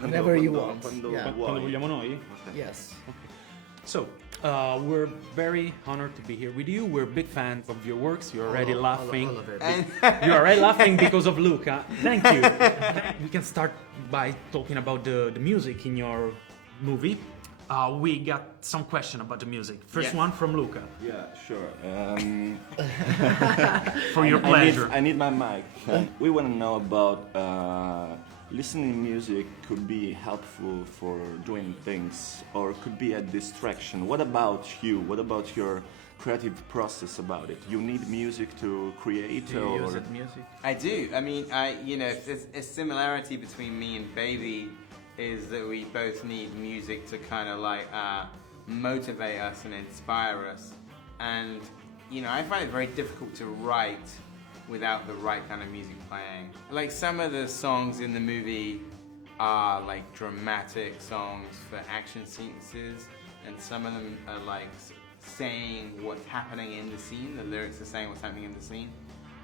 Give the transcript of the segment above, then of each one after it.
whenever you want. Quando vogliamo noi? Yes. So, we're very honored to be here with you. We're big fans of your works. You're already laughing. All of it. You're already laughing because of Luca. Thank you. We can start by talking about the music in your movie. We got some question about the music. First one from Luca. Yeah, sure. For your pleasure. I need my mic. We want to know about listening music could be helpful for doing things or could be a distraction. What about you? What about your creative process about it? You need music to create? Do you use music? I do. I mean, there's a similarity between me and Baby is that we both need music to kind of like motivate us and inspire us. And, I find it very difficult to write without the right kind of music playing. Like some of the songs in the movie are like dramatic songs for action sequences, and some of them are like saying what's happening in the scene. The lyrics are saying what's happening in the scene.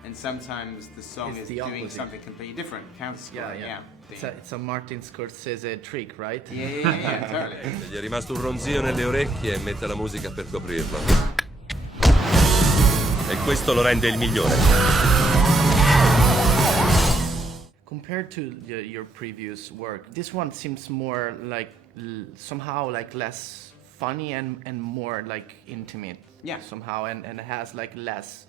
And sometimes the song is doing something completely different, counter-scoring, yeah. It's a Martin Scorsese trick, right? Yeah, totally. Gli è rimasto un ronzio nelle orecchie e mette la musica per coprirlo. E questo lo rende il migliore. Compared to your previous work, this one seems more like somehow like less funny and more like intimate. Yeah. Somehow, and it has like less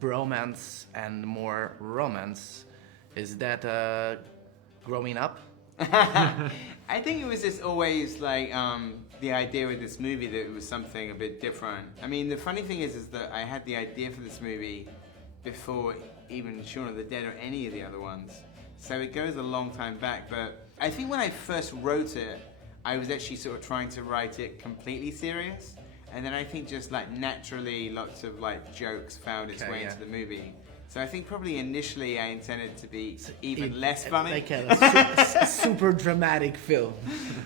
bromance and more romance. Is that growing up? I think it was just always like the idea with this movie that it was something a bit different. I mean, the funny thing is that I had the idea for this movie before even Shaun of the Dead or any of the other ones. So it goes a long time back, but I think when I first wrote it, I was actually sort of trying to write it completely serious. And then I think just like naturally lots of like jokes found its way into the movie. So I think probably initially I intended to be even less funny. Like a super dramatic film.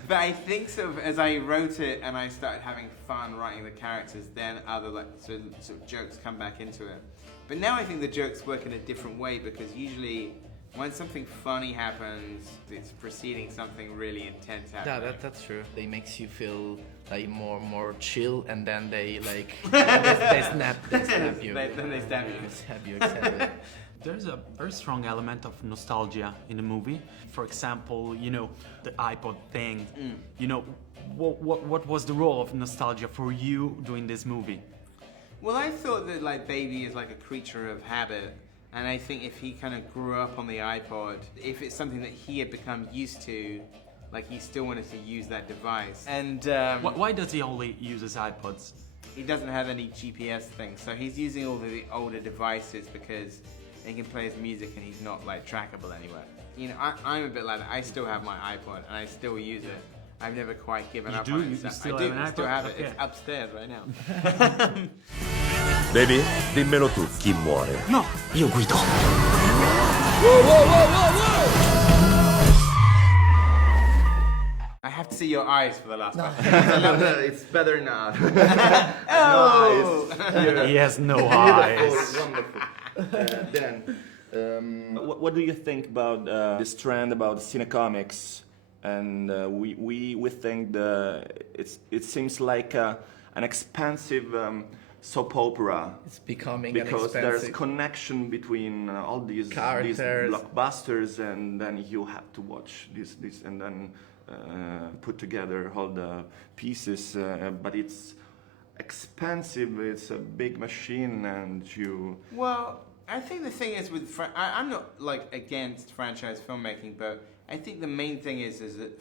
But I think sort of as I wrote it and I started having fun writing the characters, then other like sort of jokes come back into it. But now I think the jokes work in a different way, because usually when something funny happens, it's preceding something really intense happening. Yeah, that's true. They makes you feel like more chill, and then they like they snap you. Then they stab you. Stab you, exactly. There's a very strong element of nostalgia in the movie. For example, the iPod thing. What was the role of nostalgia for you doing this movie? Well, I thought that like Baby is like a creature of habit. And I think if he kind of grew up on the iPod, if it's something that he had become used to, like he still wanted to use that device. And why does he only use his iPods? He doesn't have any GPS things, so he's using all the older devices because he can play his music and he's not like trackable anywhere. I'm a bit like that. I still have my iPod and I still use it. I've never quite given up on it. You still I do. have an I still iPod? have it. Okay. It's upstairs right now. Baby, dimmelo tu, chi muore? No, io guido. I have to see your eyes for the last one. It's better not. Oh! He has no eyes. Wonderful. What do you think about this trend about cinecomics? And we think it seems like an expensive soap opera. It's becoming because there's connection between all these blockbusters, and then you have to watch this and then put together all the pieces. But it's expensive. It's a big machine, and you. Well, I think the thing is with I'm not like against franchise filmmaking, but I think the main thing is that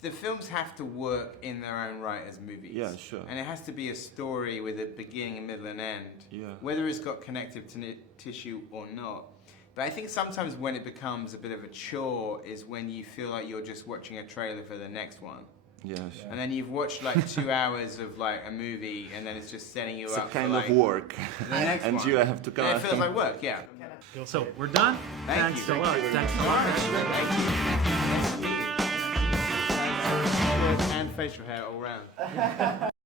the films have to work in their own right as movies. Yeah, sure. And it has to be a story with a beginning, a middle, and end. Yeah. Whether it's got connective tissue or not. But I think sometimes when it becomes a bit of a chore is when you feel like you're just watching a trailer for the next one. Yes. And then you've watched like 2 hours of like a movie, and then it's just setting you up for kind of work. The next and one. you have to come. Yeah, it feels like work, yeah. So we're done. Thanks so much. Thanks so much. Thank you. And facial hair all round.